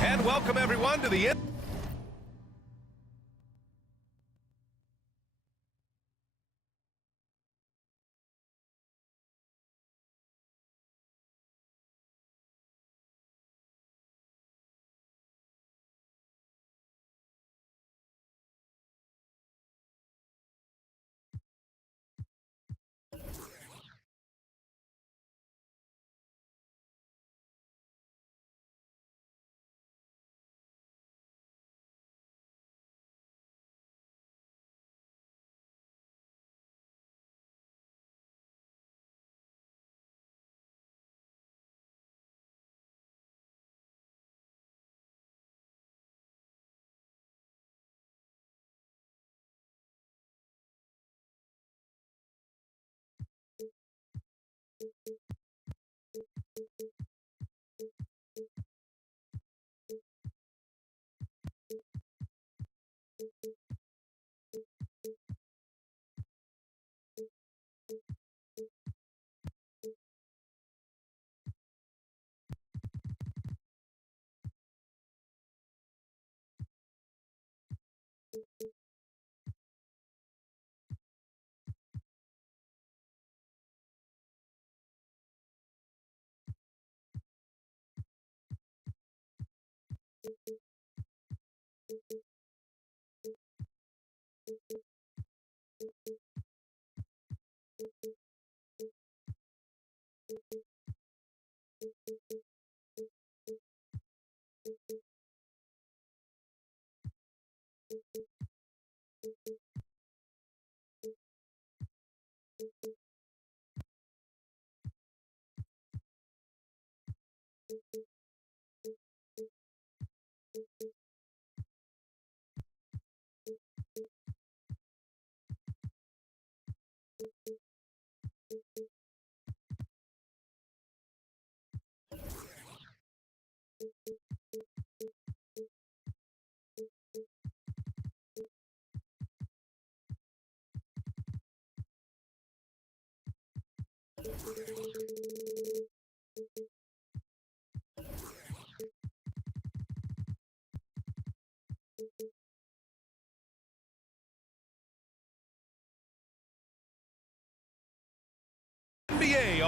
And welcome everyone to the ANBA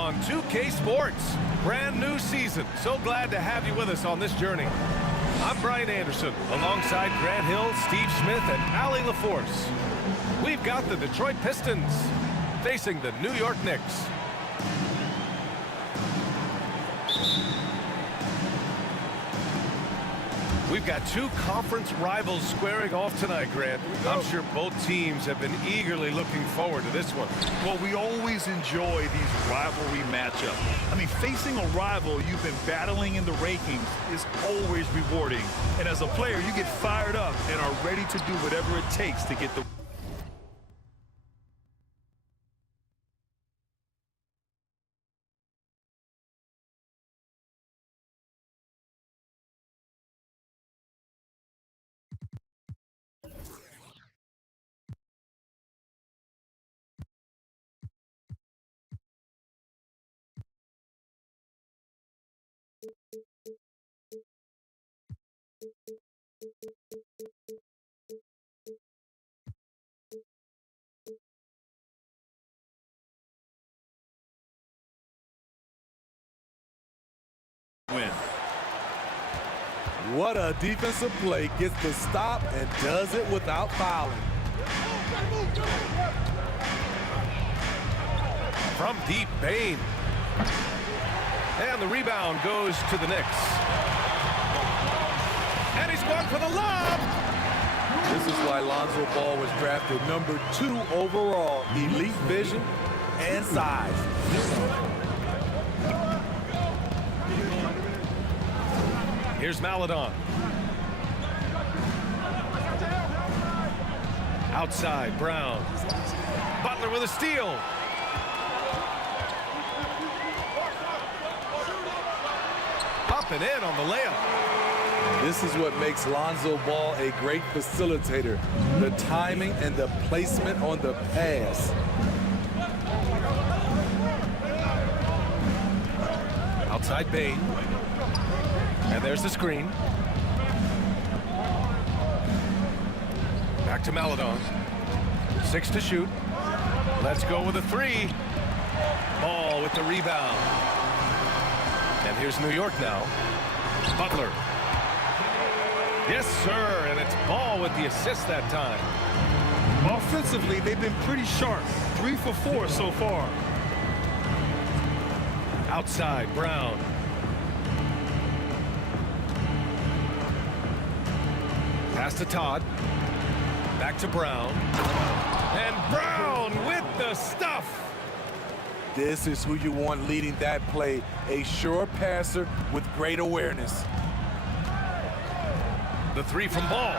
on 2K Sports. Brand new season. So glad to have you with us on this journey. I'm Brian Anderson, alongside Grant Hill, Steve Smith, and Allie LaForce. We've got the Detroit Pistons facing the New York Knicks. We've got two conference rivals squaring off tonight, Grant. I'm sure both teams have been eagerly looking forward to this one. Well, we always enjoy these rivalry matchups. I mean, facing a rival you've been battling in the rankings is always rewarding. And as a player, you get fired up and are ready to do whatever it takes to get the win. What a defensive play. Gets the stop and does it without fouling. From deep, Bain. And the rebound goes to the Knicks. And he's gone for the lob. This is why Lonzo Ball was drafted number 2 overall. Elite vision and size. Here's Maledon. Outside, Brown. Butler with a steal. Up and in on the layup. This is what makes Lonzo Ball a great facilitator. The timing and the placement on the pass. Outside Bain. And there's the screen. Back to Maledon. 6 to shoot. Let's go with a 3. Ball with the rebound. And here's New York now. Butler. Yes, sir. And it's Ball with the assist that time. Offensively, they've been pretty sharp. 3 for 4 so far. Outside, Brown. Pass to Todd. Back to Brown. And Brown with the stuff. This is who you want leading that play. A sure passer with great awareness. The 3 from Ball.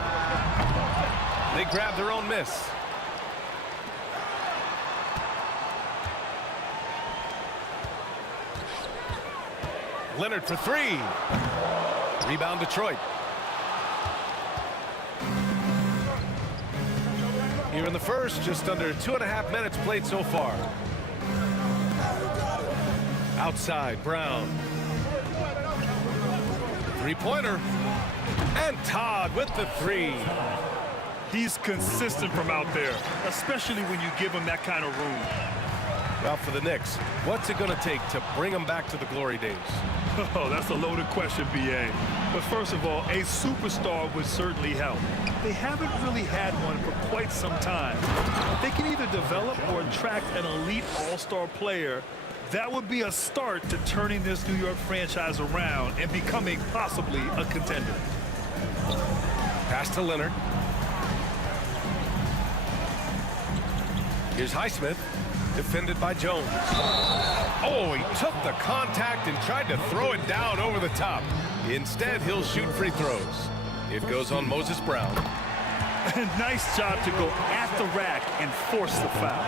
They grab their own miss. Leonard for 3. Rebound Detroit. Here in the first, just under 2.5 minutes played so far. Outside, Brown. 3-pointer. And Todd with the 3. He's consistent from out there, especially when you give him that kind of room. Well, for the Knicks, what's it going to take to bring them back to the glory days? Oh, that's a loaded question, B.A. But first of all, a superstar would certainly help. They haven't really had one for quite some time. If they can either develop or attract an elite all-star player, that would be a start to turning this New York franchise around and becoming possibly a contender. Pass to Leonard. Here's Highsmith, defended by Jones. Oh, he took the contact and tried to throw it down over the top. Instead, he'll shoot free throws. It goes on Moses Brown. Nice job to go at the rack and force the foul.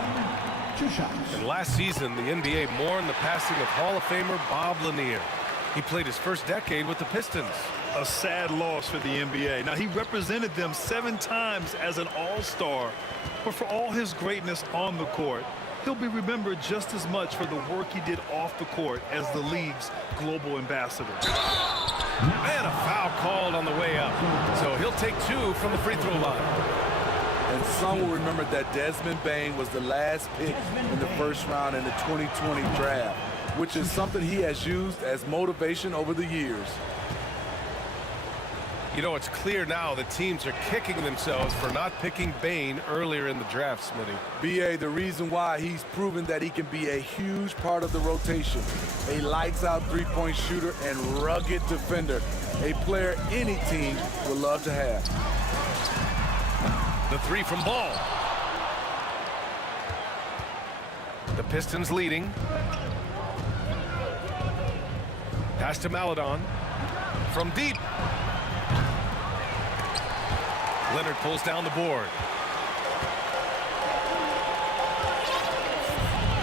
And last season, the NBA mourned the passing of Hall of Famer Bob Lanier. He played his first decade with the Pistons. A sad loss for the NBA. Now, he represented them 7 times as an all-star, but for all his greatness on the court, he'll be remembered just as much for the work he did off the court as the league's global ambassador. And a foul called on the way up. So he'll take 2 from the free throw line. And some will remember that Desmond Bain was the last pick in the first round in the 2020 draft, which is something he has used as motivation over the years. You know, it's clear now that teams are kicking themselves for not picking Bane earlier in the draft, Smitty. B.A., the reason why he's proven that he can be a huge part of the rotation. A lights-out three-point shooter and rugged defender. A player any team would love to have. The three from Ball. The Pistons leading. Pass to Maledon. From deep. Leonard pulls down the board.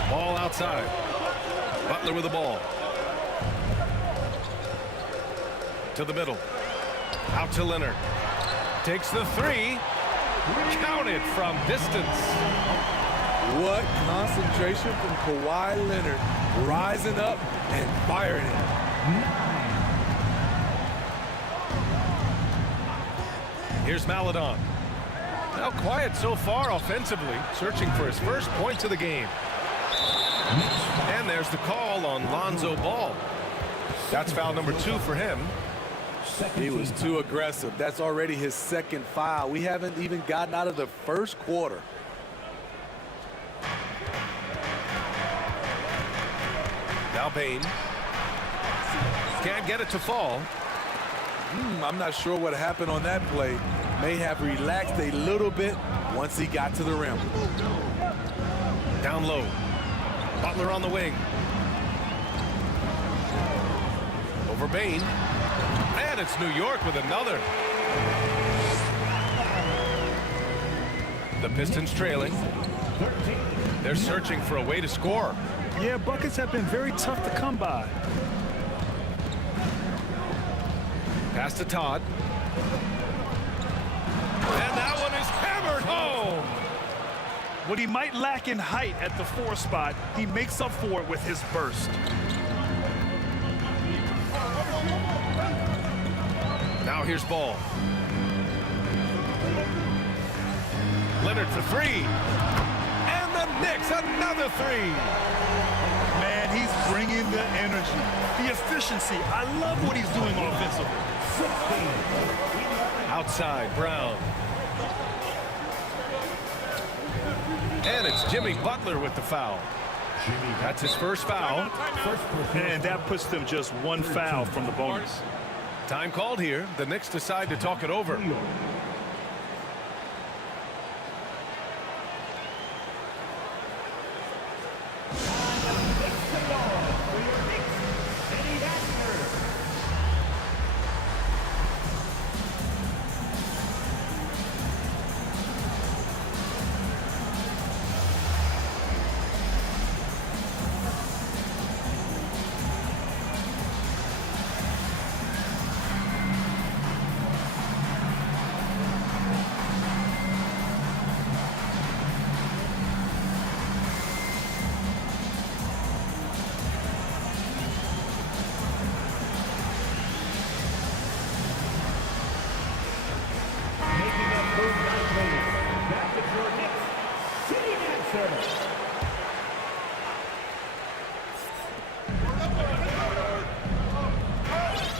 Ball outside. Butler with the ball. To the middle. Out to Leonard. Takes the three. Counted from distance. What concentration from Kawhi Leonard. Rising up and firing it. Here's Maledon. Now quiet so far offensively, searching for his first points of the game. And there's the call on Lonzo Ball. That's foul number 2 for him. He was too aggressive. That's already his second foul. We haven't even gotten out of the first quarter. Now Bane. Can't get it to fall. I'm not sure what happened on that play. May have relaxed a little bit once he got to the rim. Down low. Butler on the wing. Over Bane. And it's New York with another. The Pistons trailing. They're searching for a way to score. Yeah, buckets have been very tough to come by. Pass to Todd. And that one is hammered home. What he might lack in height at the 4 spot, he makes up for it with his burst. Now here's Ball. Leonard for 3. And the Knicks, another 3. Man, he's bringing the energy, the efficiency. I love what he's doing offensively. Outside, Brown. And it's Jimmy Butler with the foul. That's his first foul. And that puts them just 1 foul from the bonus. Time called here. The Knicks decide to talk it over.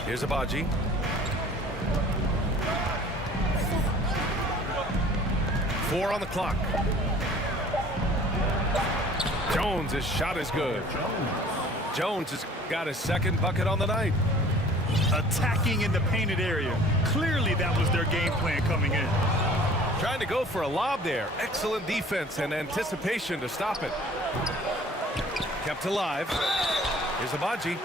Here's Abaji. Four on the clock. Jones, his shot is good. Jones has got his second bucket on the night. Attacking in the painted area. Clearly that was their game plan coming in. Trying to go for a lob there. Excellent defense and anticipation to stop it. Kept alive. Here's Abaji.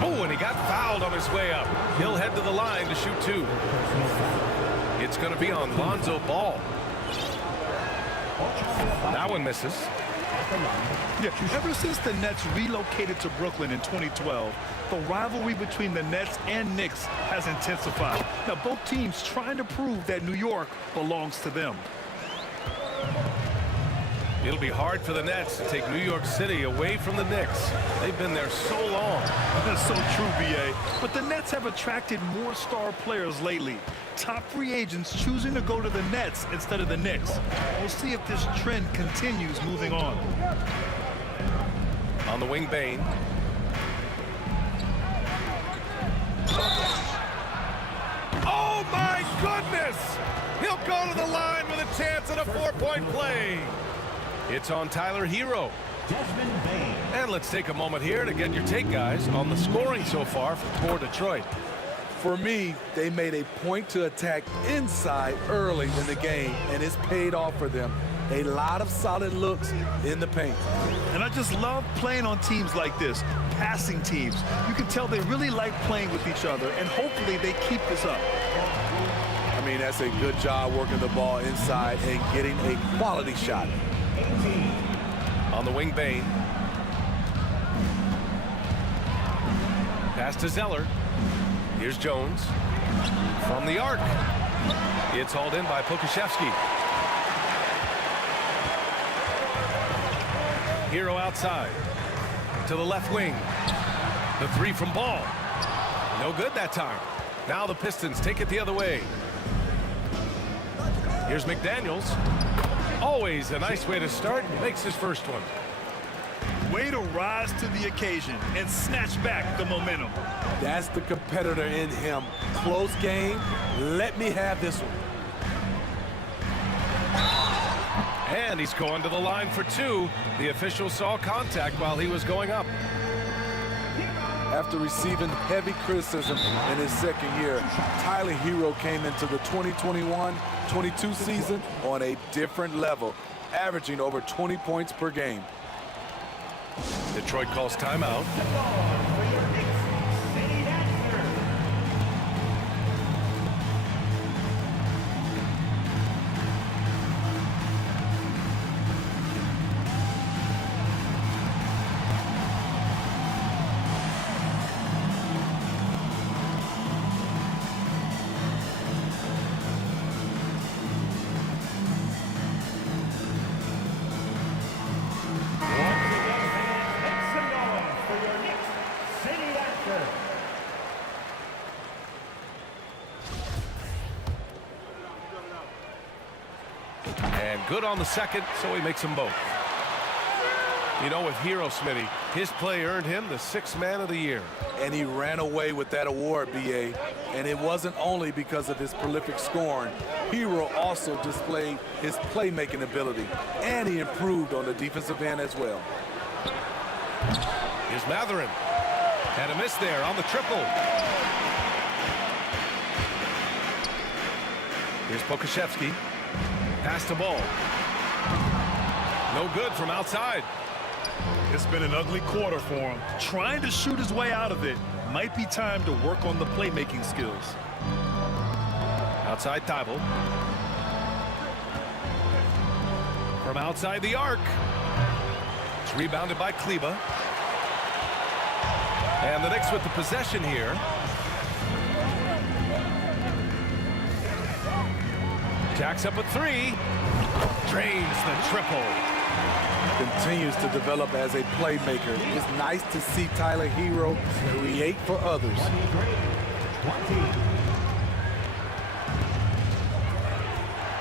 Oh, and he got fouled on his way up. He'll head to the line to shoot 2. It's going to be on Lonzo Ball. That one misses. Yeah, ever since the Nets relocated to Brooklyn in 2012, the rivalry between the Nets and Knicks has intensified. Now, both teams trying to prove that New York belongs to them. It'll be hard for the Nets to take New York City away from the Knicks. They've been there so long. That's so true, B.A. But the Nets have attracted more star players lately. Top free agents choosing to go to the Nets instead of the Knicks. We'll see if this trend continues moving on. On the wing, Bane. Oh, go to the line with a chance at a 4-point play. It's on Tyler Hero. And let's take a moment here to get your take, guys, on the scoring so far for Detroit. For me, they made a point to attack inside early in the game, and it's paid off for them. A lot of solid looks in the paint. And I just love playing on teams like this, passing teams. You can tell they really like playing with each other, and hopefully they keep this up. I mean, that's a good job working the ball inside and getting a quality shot. On the wing, Bain. Pass to Zeller. Here's Jones. From the arc. It's hauled in by Pokashevsky. Hero outside. To the left wing. The three from Ball. No good that time. Now the Pistons take it the other way. Here's McDaniels. Always a nice way to start. Makes his first one. Way to rise to the occasion and snatch back the momentum. That's the competitor in him. Close game. Let me have this one. And he's going to the line for two. The official saw contact while he was going up. After receiving heavy criticism in his second year, Tyler Hero came into the 2021-22 season on a different level, averaging over 20 points per game. Detroit calls timeout. And good on the second, so he makes them both. You know, with Hero, Smitty, his play earned him the 6th Man of the Year. And he ran away with that award, B.A. And it wasn't only because of his prolific scoring. Hero also displayed his playmaking ability, and he improved on the defensive end as well. Here's Matherin. Had a miss there on the triple. Here's Pokashevsky. Pass the ball. No good from outside. It's been an ugly quarter for him. Trying to shoot his way out of it. Might be time to work on the playmaking skills. Outside Thibault. From outside the arc. It's rebounded by Kleba. And the Knicks with the possession here. Jacks up a three. Drains the triple. Continues to develop as a playmaker. It's nice to see Tyler Hero create for others.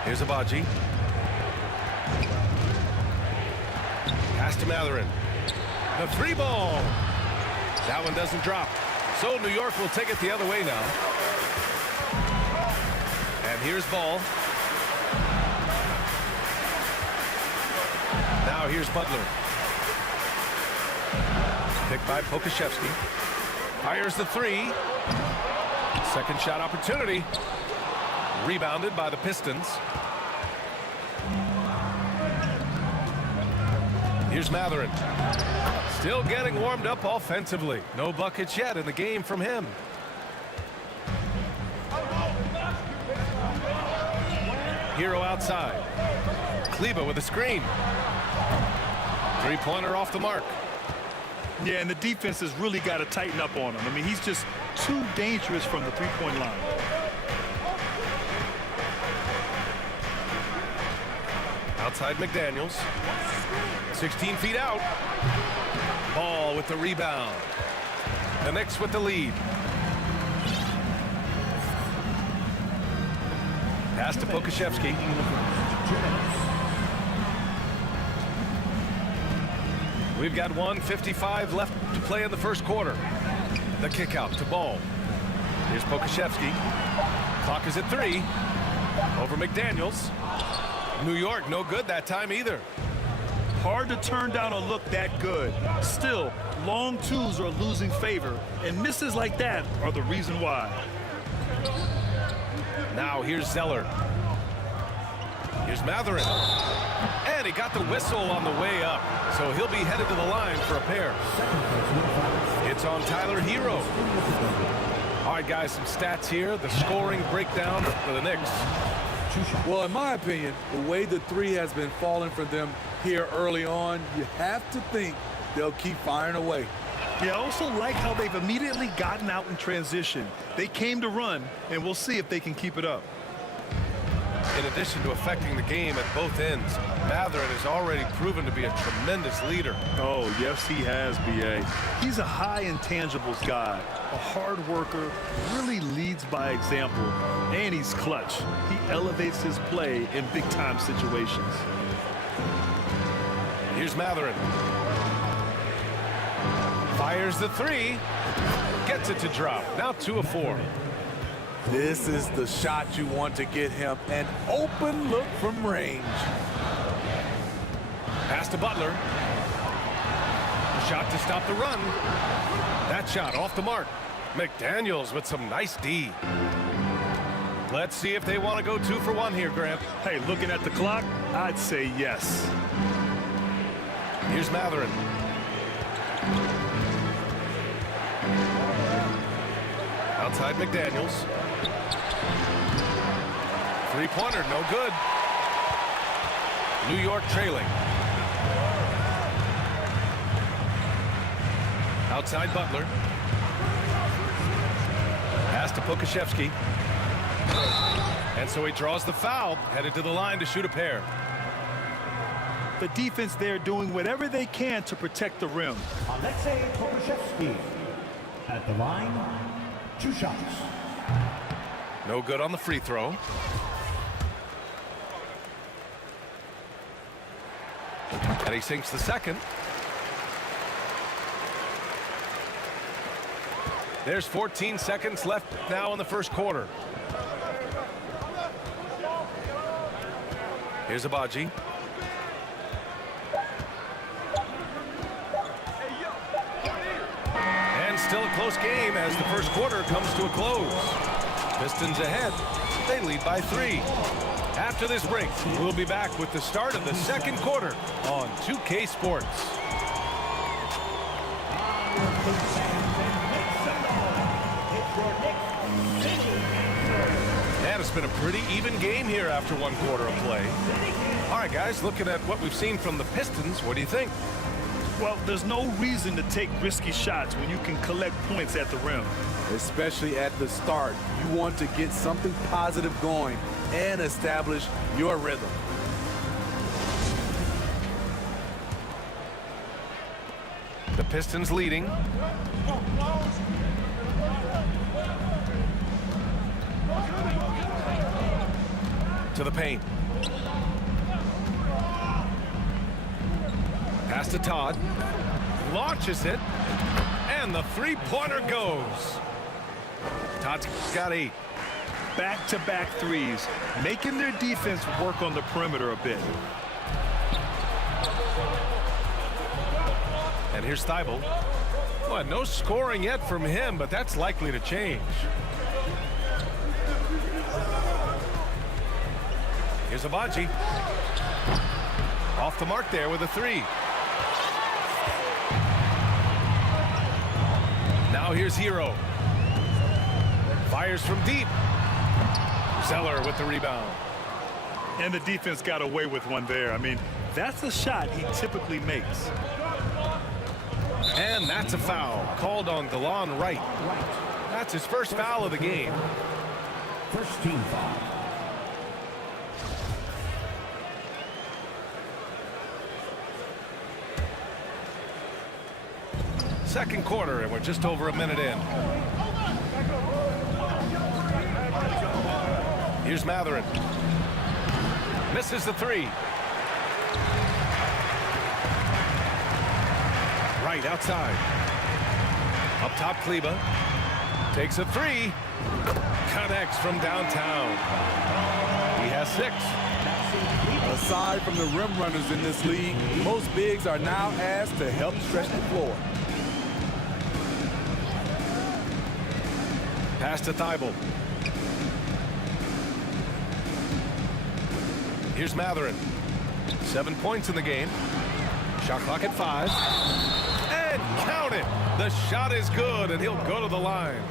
Here's Abaji. Pass to Matherin. The three ball. That one doesn't drop. So New York will take it the other way now. And here's Ball. Now here's Butler. Picked by Pokashevsky. Fires the three. Second shot opportunity. Rebounded by the Pistons. Here's Matherin. Still getting warmed up offensively. No buckets yet in the game from him. Hero outside. Kleba with a screen. Three-pointer off the mark. Yeah, and the defense has really got to tighten up on him. I mean, he's just too dangerous from the three-point line. Outside McDaniels. 16 feet out. Ball with the rebound. The Knicks with the lead. Pass to Pokashevsky. We've got 1:55 left to play in the first quarter. The kick out to Ball. Here's Pokashevsky. Clock is at 3. Over McDaniels. New York, no good that time either. Hard to turn down a look that good. Still, long twos are losing favor, and misses like that are the reason why. Now here's Zeller. Here's Matherin. And he got the whistle on the way up, so he'll be headed to the line for a pair. It's on Tyler Hero. All right, guys, some stats here. The scoring breakdown for the Knicks. Well, in my opinion, the way the three has been falling for them here early on, you have to think they'll keep firing away. Yeah, I also like how they've immediately gotten out in transition. They came to run, and we'll see if they can keep it up. In addition to affecting the game at both ends, Matherin has already proven to be a tremendous leader. Oh, yes, he has, B.A. He's a high intangibles guy, a hard worker, really leads by example, and he's clutch. He elevates his play in big-time situations. Here's Matherin. Fires the three. Gets it to drop. Now 2 of 4. This is the shot you want to get him. An open look from range. Pass to Butler. Shot to stop the run. That shot off the mark. McDaniels with some nice D. Let's see if they want to go 2 for 1 here, Grant. Hey, looking at the clock, I'd say yes. Here's Matherin. Outside McDaniels. Three-pointer, no good. New York trailing. Outside Butler. Pass to Pokashevsky. And so he draws the foul, headed to the line to shoot a pair. The defense there doing whatever they can to protect the rim. Alexei Pokashevsky at the line, 2 shots. No good on the free throw. And he sinks the second. There's 14 seconds left now in the first quarter. Here's Abaji. And still a close game as the first quarter comes to a close. Pistons ahead. They lead by 3. After this break, we'll be back with the start of the second quarter on 2K Sports. And it's been a pretty even game here after 1 quarter of play. All right, guys, looking at what we've seen from the Pistons, what do you think? Well, there's no reason to take risky shots when you can collect points at the rim. Especially at the start. You want to get something positive going and establish your rhythm. The Pistons leading. To the paint. Pass to Todd. Launches it. And the three-pointer goes. Todd's got 8. Back-to-back threes, making their defense work on the perimeter a bit. And here's Thibault. Well, no scoring yet from him, but that's likely to change. Here's Abaji. Off the mark there with a 3. Now here's Hero. Fires from deep. Zeller with the rebound. And the defense got away with one there. I mean, that's a shot he typically makes. And that's a foul called on DeLon Wright. That's his first foul of the game. First team foul. Second quarter, and we're just over a minute in. Here's Matherin. Misses the 3. Right outside. Up top, Kleba. Takes a 3. Connects from downtown. He has 6. Aside from the rim runners in this league, most bigs are now asked to help stretch the floor. Pass to Thibault. Here's Matherin. 7 points in the game. Shot clock at 5. And count it. The shot is good, and he'll go to the line.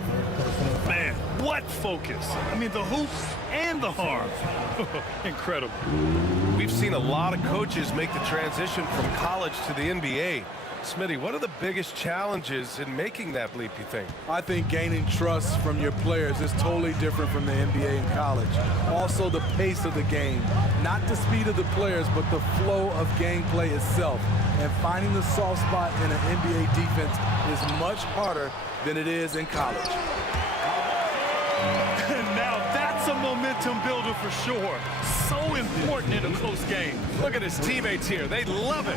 Man, what focus. I mean, the hoop and the arm. Incredible. We've seen a lot of coaches make the transition from college to the NBA. Smitty, what are the biggest challenges in making that leap, you think? I think gaining trust from your players is totally different from the NBA and college. Also, the pace of the game. Not the speed of the players, but the flow of gameplay itself. And finding the soft spot in an NBA defense is much harder than it is in college. Now that's a momentum builder for sure. So important in a close game. Look at his teammates here. They love it.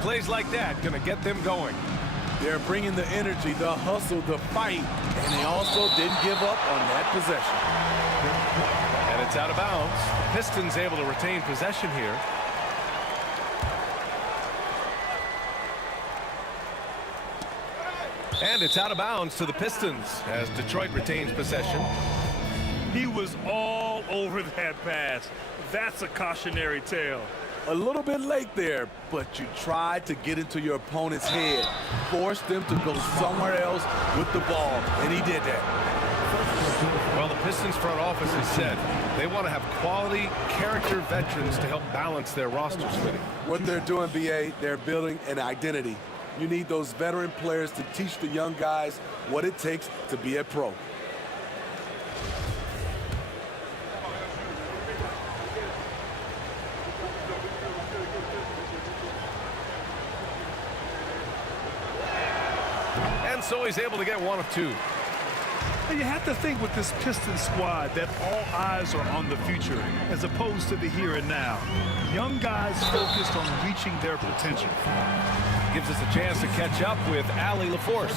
Plays like that going to get them going. They're bringing the energy, the hustle, the fight, and they also didn't give up on that possession. And it's out of bounds. Pistons able to retain possession here. And it's out of bounds to the Pistons as Detroit retains possession. He was all over that pass. That's a cautionary tale. A little bit late there, but you tried to get into your opponent's head, force them to go somewhere else with the ball, and he did that. Well, the Pistons front office has said they want to have quality character veterans to help balance their roster, Smitty. What they're doing, BA, they're building an identity. You need those veteran players to teach the young guys what it takes to be a pro. And so he's able to get 1 of 2. And you have to think with this Pistons squad that all eyes are on the future as opposed to the here and now. Young guys focused on reaching their potential. Gives us a chance to catch up with Allie LaForce.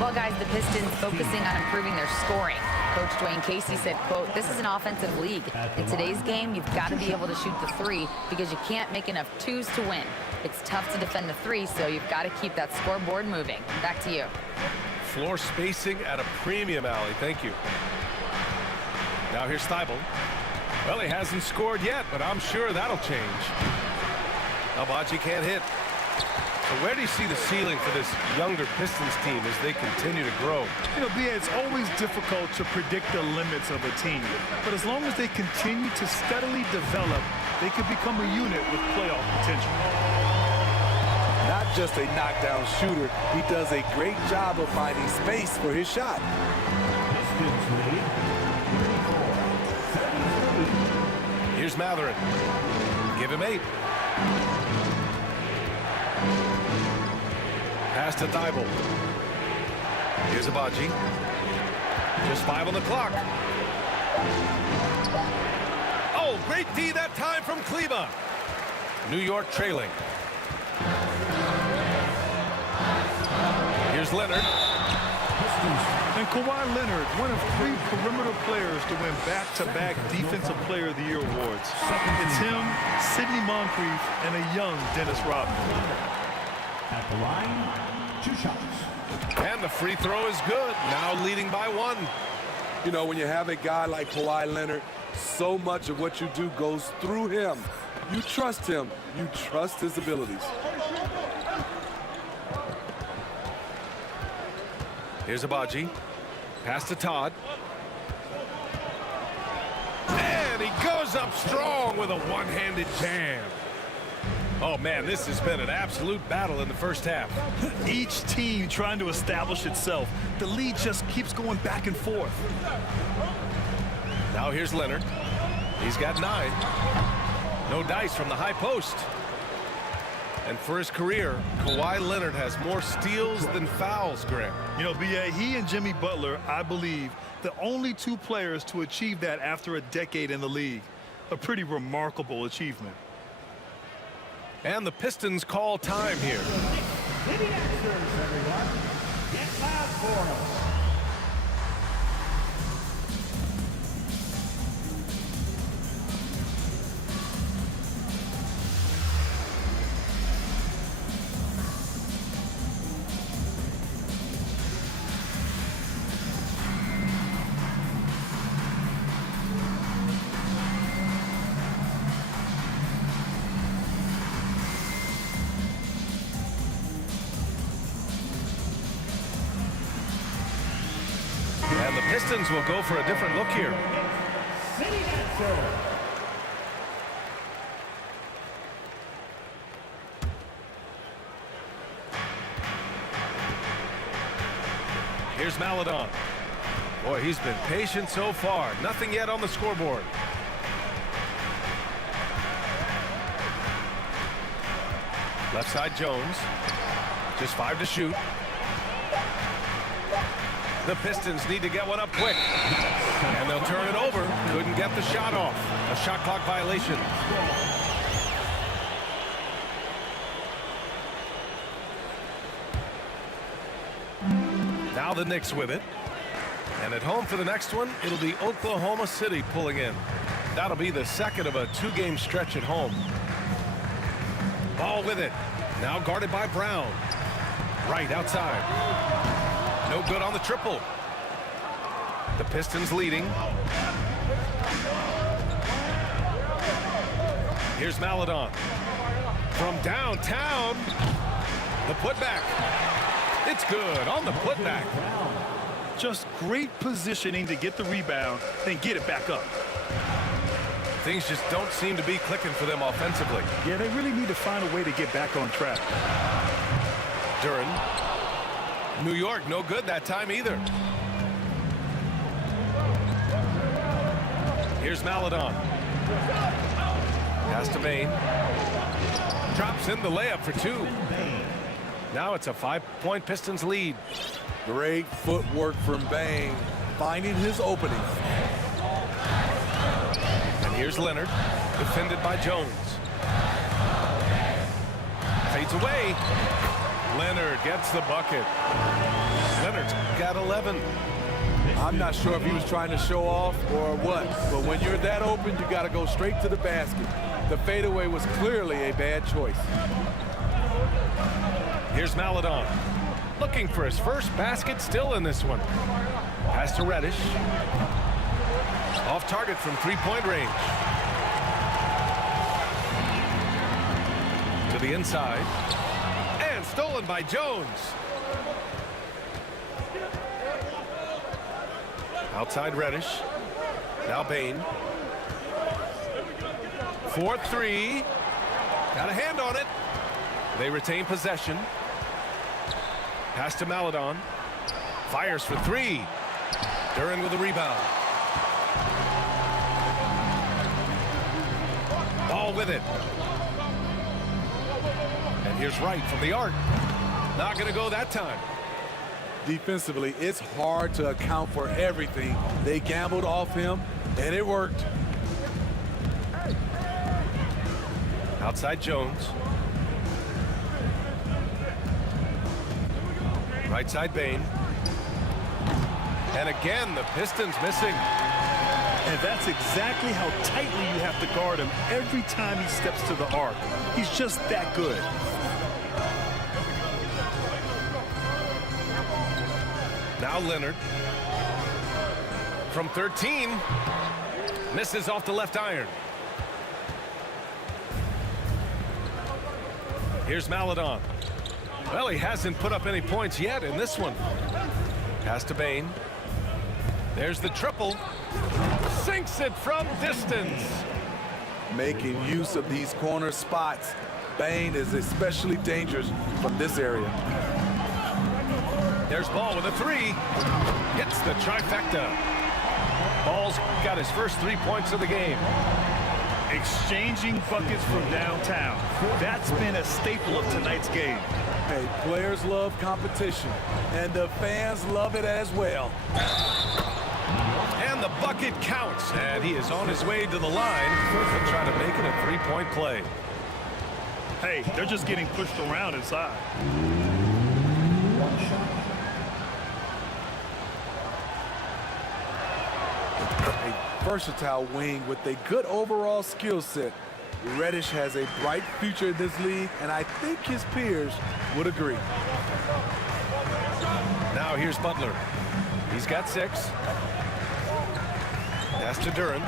Well, guys, the Pistons focusing on improving their scoring. Coach Dwayne Casey said, quote, "This is an offensive league. In today's game, you've got to be able to shoot the 3 because you can't make enough 2s to win. It's tough to defend the 3, so you've got to keep that scoreboard moving." Back to you. Floor spacing at a premium, Allie. Thank you. Now here's Thibault. Well, he hasn't scored yet, but I'm sure that'll change. Albaji can't hit. So where do you see the ceiling for this younger Pistons team as they continue to grow? You know, BA, it's always difficult to predict the limits of a team. But as long as they continue to steadily develop, they could become a unit with playoff potential. Not just a knockdown shooter, he does a great job of finding space for his shot. Here's Matherin. Give him 8. Pass to Thibault. Here's Abaji. Just 5 on the clock. Oh, great D that time from Kleba. New York trailing. Here's Leonard. And Kawhi Leonard, one of 3 perimeter players to win back-to-back Defensive Player of the Year awards. It's him, Sidney Moncrief, and a young Dennis Rodman. At the line, 2 shots. And the free throw is good. Now leading by 1. You know, when you have a guy like Kawhi Leonard, so much of what you do goes through him. You trust him. You trust his abilities. Here's Abaji. Pass to Todd. And he goes up strong with a one-handed jam. Oh, man, this has been an absolute battle in the first half. Each team trying to establish itself. The lead just keeps going back and forth. Now here's Leonard. He's got 9. No dice from the high post. And for his career, Kawhi Leonard has more steals than fouls, Grant. You know, BA, he and Jimmy Butler, I believe, the only 2 players to achieve that after a decade in the league. A pretty remarkable achievement. And the Pistons call time here. Hit the answers, everyone. Get loud for us. And the Pistons will go for a different look here. City Dancer. Here's Maladon. Boy, he's been patient so far. Nothing yet on the scoreboard. Left side Jones. Just 5 to shoot. The Pistons need to get one up quick. And they'll turn it over. Couldn't get the shot off. A shot clock violation. Now the Knicks with it. And at home for the next one, it'll be Oklahoma City pulling in. That'll be the second of a 2-game stretch at home. Ball with it. Now guarded by Brown. Right outside. No good on the triple. The Pistons leading. Here's Maladon. From downtown. The putback. It's good on the putback. Just great positioning to get the rebound, then get it back up. Things just don't seem to be clicking for them offensively. Yeah, they really need to find a way to get back on track. Duren. New York, no good that time either. Here's Maladon. Pass to Bane. Drops in the layup for 2. Now it's a 5-point Pistons lead. Great footwork from Bane, finding his opening. And here's Leonard, defended by Jones. Fades away. Leonard gets the bucket. Leonard's got 11. I'm not sure if he was trying to show off or what, but when you're that open, you got to go straight to the basket. The fadeaway was clearly a bad choice. Here's Maladon. Looking for his first basket still in this one. Pass to Reddish. Off target from 3-point range. To the inside. And stolen by Jones. Outside Reddish. Now Bane. 4-3. Got a hand on it. They retain possession. Pass to Maladon. Fires for 3. Duren with the rebound. Ball with it. And here's Wright from the arc. Not going to go that time. Defensively, it's hard to account for everything. They gambled off him, and it worked. Outside Jones. Right side Bane. And again, the Pistons missing. And that's exactly how tightly you have to guard him every time he steps to the arc. He's just that good. Now Leonard. From 13. Misses off the left iron. Here's Maladon. Well, he hasn't put up any points yet in this one. Pass to Bane. There's the triple. Sinks it from distance. Making use of these corner spots. Bane is especially dangerous from this area. There's Ball with a 3. Hits the trifecta. Ball's got his first 3 points of the game. Exchanging buckets from downtown. That's been a staple of tonight's game. Hey, players love competition, and the fans love it as well. And the bucket counts, and he is on his way to the line to try to make it a 3-point play. Hey, they're just getting pushed around inside. A versatile wing with a good overall skill set. Reddish has a bright future in this league, and I think his peers would agree. Now here's Butler. He's got 6. Pass to Duren.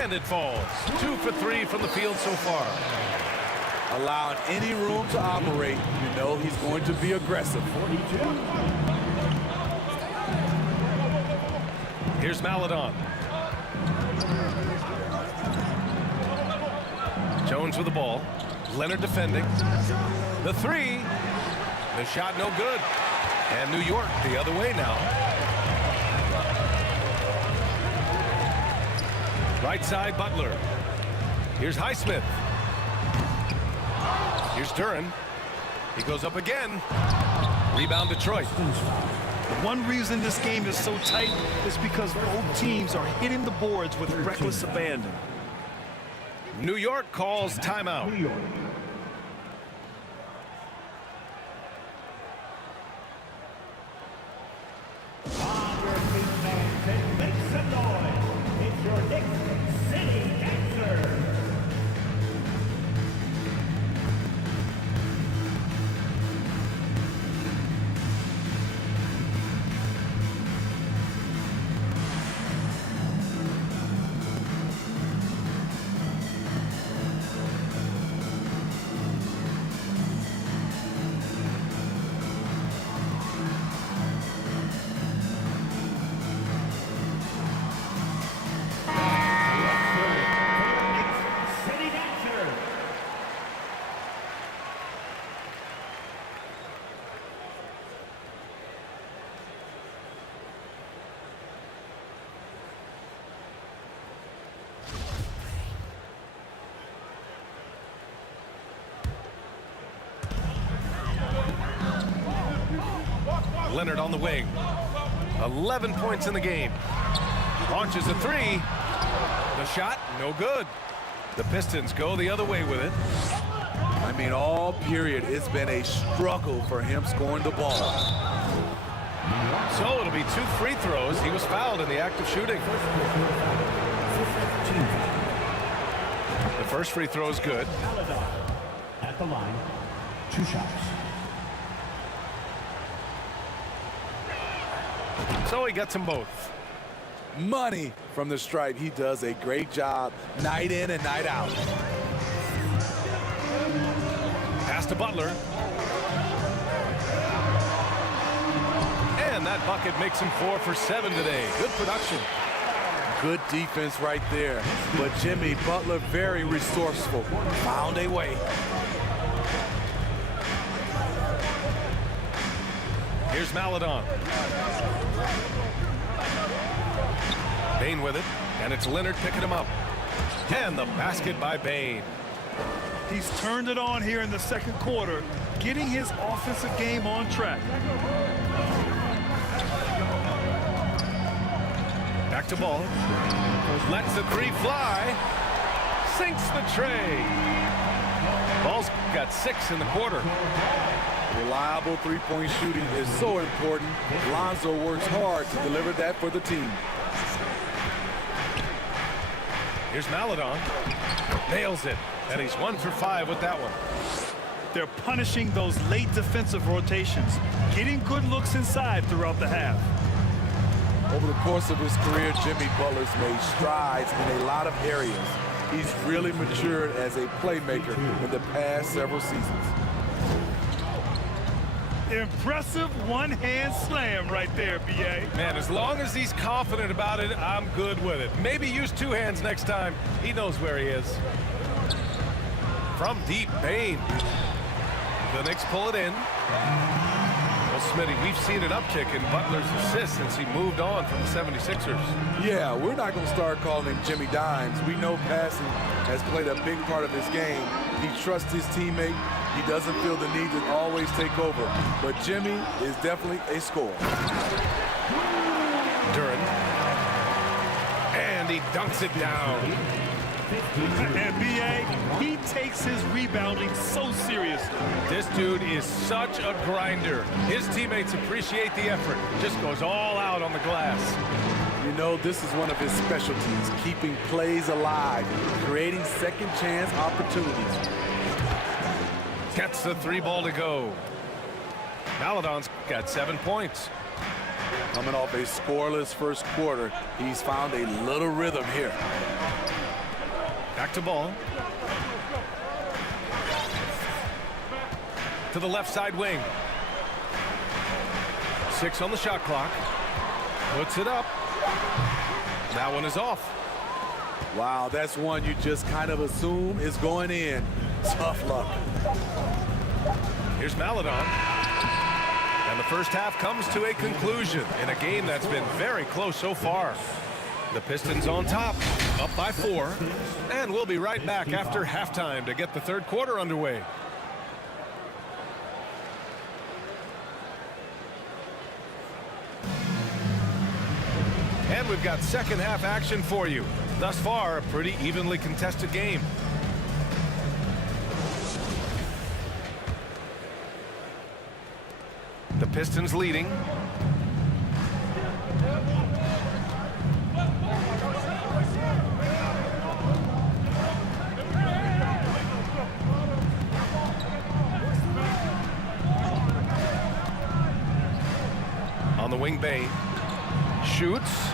And it falls. 2 for 3 from the field so far. Allowing any room to operate, you know he's going to be aggressive. Here's Maladon. Jones with the ball. Leonard defending. The three. The shot no good. And New York the other way now. Right side, Butler. Here's Highsmith. Here's Duran. He goes up again. Rebound Detroit. The one reason this game is so tight is because both teams are hitting the boards with reckless abandon. New York calls timeout. New York. On your feet, fans, and make some noise. It's your Knicks City Dancer. City Dancer. Leonard on the wing. 11 points in the game. Launches a three. The shot, no good. The Pistons go the other way with it. I mean, all period, it's been a struggle for him scoring the ball. So it'll be 2 free throws. He was fouled in the act of shooting. The first free throw is good. Maladon at the line. 2 shots. So he gets them both. Money from the stripe. He does a great job night in and night out. Pass to Butler. And that bucket makes him 4 for 7 today. Good production. Good defense right there. But Jimmy Butler, very resourceful. Found a way. Here's Maladon. Bane with it, and it's Leonard picking him up. And the basket by Bane. He's turned it on here in the second quarter, getting his offensive game on track. Back to ball. Lets the three fly. Sinks the tray. Ball's got 6 in the quarter. Reliable three-point shooting is so important. Lonzo works hard to deliver that for the team. Here's Maladon. Nails it. And he's 1 for 5 with that one. They're punishing those late defensive rotations, getting good looks inside throughout the half. Over the course of his career, Jimmy Butler's made strides in a lot of areas. He's really matured as a playmaker in the past several seasons. Impressive one-hand slam right there, B.A. Man, as long as he's confident about it, I'm good with it. Maybe use 2 hands next time. He knows where he is. From deep, Bane. The Knicks pull it in. Well, Smitty, we've seen an uptick in Butler's assists since he moved on from the 76ers. Yeah, we're not going to start calling him Jimmy Dimes. We know passing has played a big part of his game. He trusts his teammate. He doesn't feel the need to always take over. But Jimmy is definitely a scorer. Duran. And he dunks it down. And B.A., he takes his rebounding so seriously. This dude is such a grinder. His teammates appreciate the effort. Just goes all out on the glass. You know, this is one of his specialties, keeping plays alive, creating second chance opportunities. Gets the 3 ball to go. Maladon's got 7 points. Coming off a scoreless first quarter, he's found a little rhythm here. Back to ball. To the left side wing. 6 on the shot clock. Puts it up. That one is off. Wow, that's one you just kind of assume is going in. Tough luck. Here's Maladon. And the first half comes to a conclusion in a game that's been very close so far. The Pistons on top, up by 4. And we'll be right back after halftime to get the third quarter underway. And we've got second half action for you. Thus far, a pretty evenly contested game. The Pistons leading. On the wing, Bane shoots.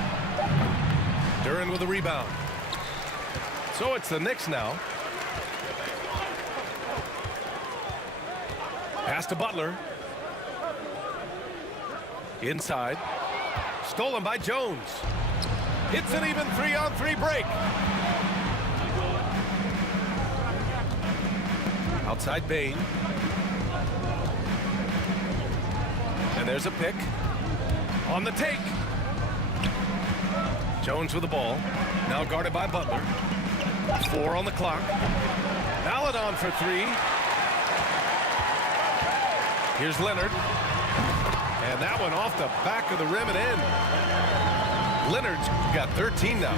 Duran with a rebound. So it's the Knicks now. Pass to Butler. Inside. Stolen by Jones. It's an even 3-on-3 break. Outside Bane. And there's a pick. On the take. Jones with the ball. Now guarded by Butler. 4 on the clock. Maladon for 3. Here's Leonard. And that one off the back of the rim and in. Leonard's got 13 now.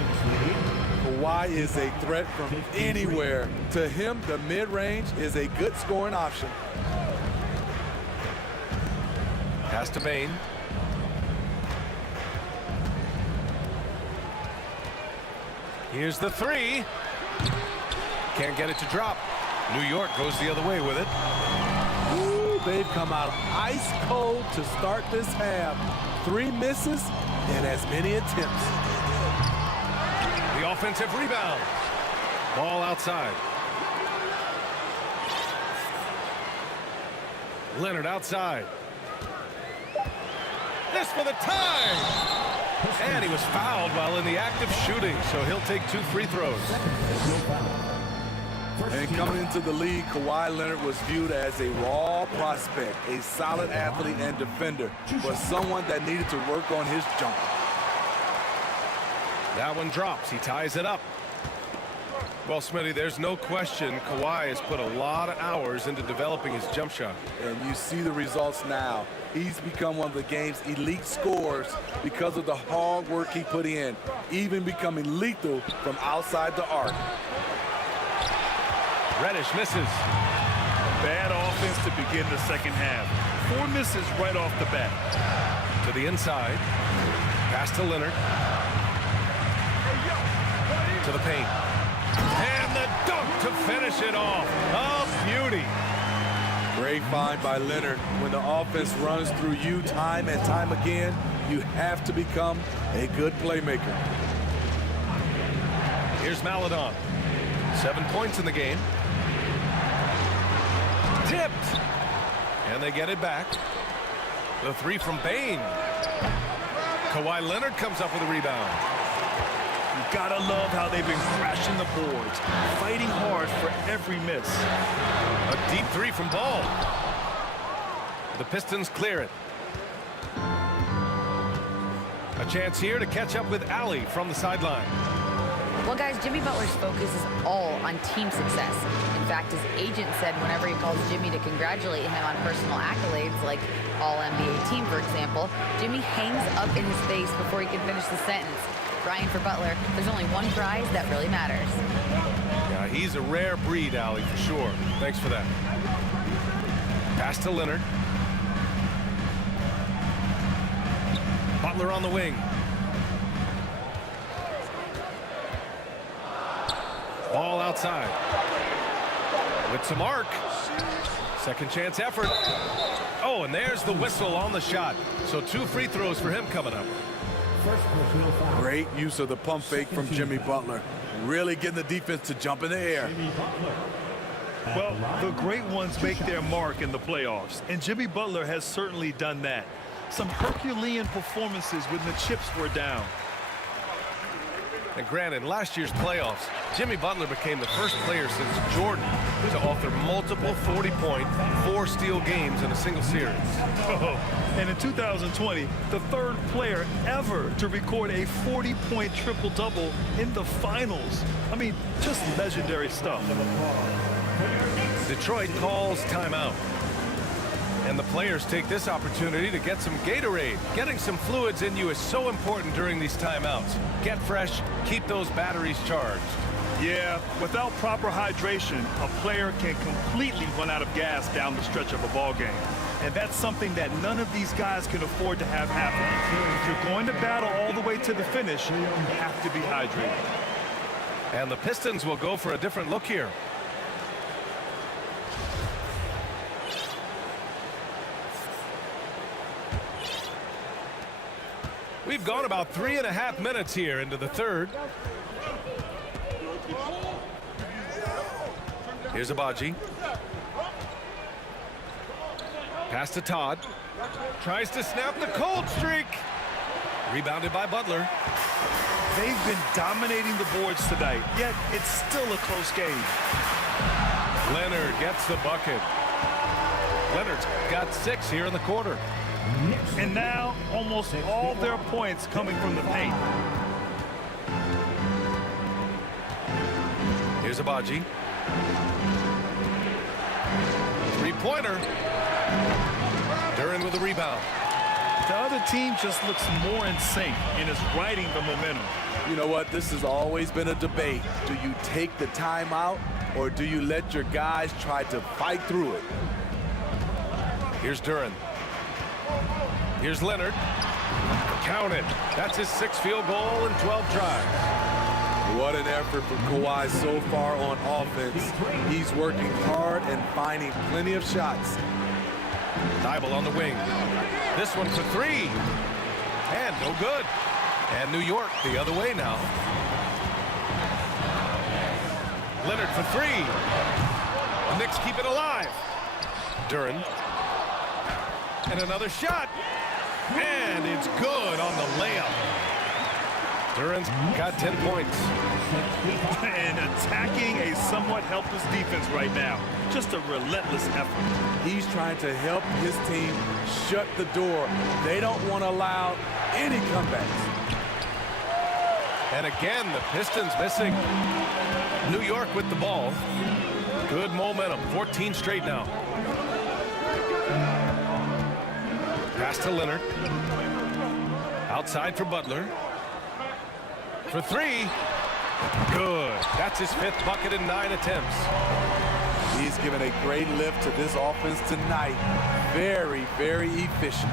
Kawhi is a threat from anywhere. To him, the mid-range is a good scoring option. Pass to Bane. Here's the 3. Can't get it to drop. New York goes the other way with it. Ooh, they've come out ice cold to start this half. 3 misses and as many attempts. The offensive rebound. Ball outside. Leonard outside. This for the tie. And he was fouled while in the act of shooting, so he'll take 2 free throws. And coming into the league, Kawhi Leonard was viewed as a raw prospect, a solid athlete and defender, but someone that needed to work on his jump. That one drops. He ties it up. Well, Smitty, there's no question Kawhi has put a lot of hours into developing his jump shot. And you see the results now. He's become one of the game's elite scorers because of the hard work he put in, even becoming lethal from outside the arc. Reddish misses. Bad offense to begin the second half. 4 misses right off the bat. To the inside. Pass to Leonard. To the paint. And the dunk to finish it off. A beauty. Great find by Leonard. When the offense runs through you time and time again, you have to become a good playmaker. Here's Maladon. 7 points in the game. Tipped. And they get it back. The 3 from Bane. Kawhi Leonard comes up with a rebound. You gotta love how they've been crashing the boards, fighting hard for every miss. A deep 3 from Ball. The Pistons clear it. A chance here to catch up with Allie from the sideline. Well, guys, Jimmy Butler's focus is all on team success. In fact, his agent said whenever he calls Jimmy to congratulate him on personal accolades, like All-NBA team, for example, Jimmy hangs up in his face before he can finish the sentence. Brian, for Butler, there's only one prize that really matters. Yeah, he's a rare breed, Allie, for sure. Thanks for that. Pass to Leonard. Butler on the wing. Ball outside. With some arc. Second chance effort. Oh, and there's the whistle on the shot. So 2 free throws for him coming up. Great use of the pump fake from Jimmy Butler. Really getting the defense to jump in the air. Well, the great ones make their mark in the playoffs, and Jimmy Butler has certainly done that. Some Herculean performances when the chips were down. And Grant, in last year's playoffs, Jimmy Butler became the first player since Jordan to author multiple 40-point, 4-steal games in a single series. Oh, and in 2020, the third player ever to record a 40-point triple-double in the finals. I mean, just legendary stuff. Detroit calls timeout. And the players take this opportunity to get some Gatorade. Getting some fluids in you is so important during these timeouts. Get fresh, keep those batteries charged. Yeah, without proper hydration, a player can completely run out of gas down the stretch of a ball game. And that's something that none of these guys can afford to have happen. If you're going to battle all the way to the finish, you have to be hydrated. And the Pistons will go for a different look here. We've gone about 3.5 minutes here into the third. Here's Abaji. Pass to Todd. Tries to snap the cold streak. Rebounded by Butler. They've been dominating the boards tonight, yet it's still a close game. Leonard gets the bucket. Leonard's got 6 here in the quarter. And now, almost all their points coming from the paint. Here's Abaji. Three-pointer. Duren with the rebound. The other team just looks more in sync and is riding the momentum. You know what? This has always been a debate. Do you take the timeout or do you let your guys try to fight through it? Here's Duren. Here's Leonard. Count it. That's his 6th field goal in 12 tries. What an effort from Kawhi so far on offense. He's working hard and finding plenty of shots. Thibault on the wing. This one for 3. And no good. And New York the other way now. Leonard for 3. The Knicks keep it alive. Duren. And another shot. And it's good on the layup. Duren's got 10 points. And attacking a somewhat helpless defense right now. Just a relentless effort. He's trying to help his team shut the door. They don't want to allow any comebacks. And again, the Pistons missing. New York with the ball. Good momentum. 14 straight now. Pass to Leonard. Outside for Butler. For 3. Good. That's his 5th bucket in 9 attempts. He's given a great lift to this offense tonight. Very, very efficient.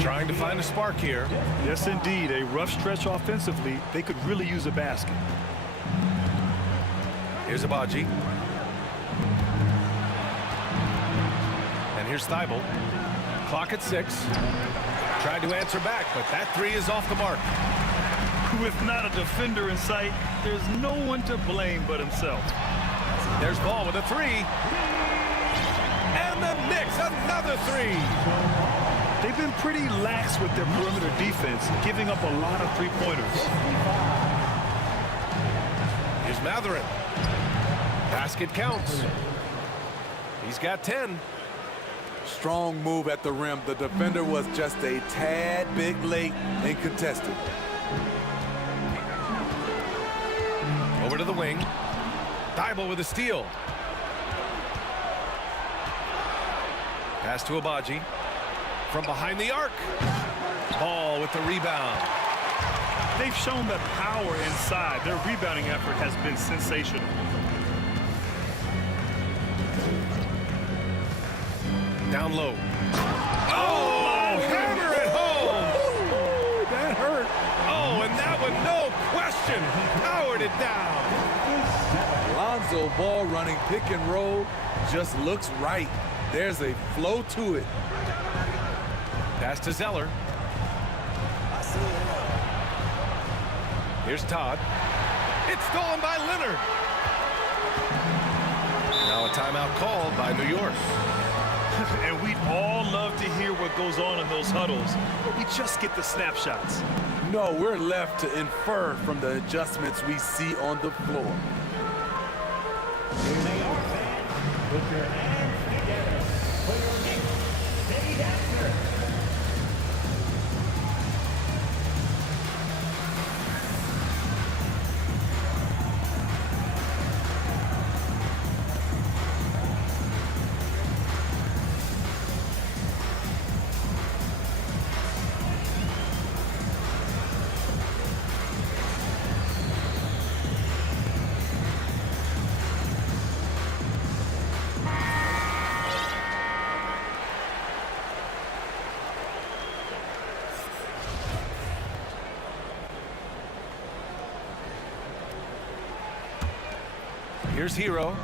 Trying to find a spark here. Yes, indeed. A rough stretch offensively. They could really use a basket. Here's Abaji. And here's Thibault. Clock at 6. Tried to answer back, but that 3 is off the mark. With not a defender in sight, there's no one to blame but himself. There's Ball with a 3. And the Knicks, another 3. They've been pretty lax with their perimeter defense, giving up a lot of three-pointers. Here's Mathurin. Basket counts. He's got 10. Strong move at the rim. The defender was just a tad bit late and contested. Over to the wing. Thibault with a steal. Pass to Abaji. From behind the arc. Ball with the rebound. They've shown that power inside. Their rebounding effort has been sensational. Down low. Oh, hammer it home. Ooh, that hurt. Oh, and that one, no question, powered it down. Lonzo Ball running pick and roll just looks right. There's a flow to it. Pass to Zeller. Here's Todd. It's stolen by Leonard. Now a timeout called by New York. And we'd all love to hear what goes on in those huddles, but we just get the snapshots. No, we're left to infer from the adjustments we see on the floor. Here they are, fans. Put your hands together for your Knicks City Dancer. Here's Hero.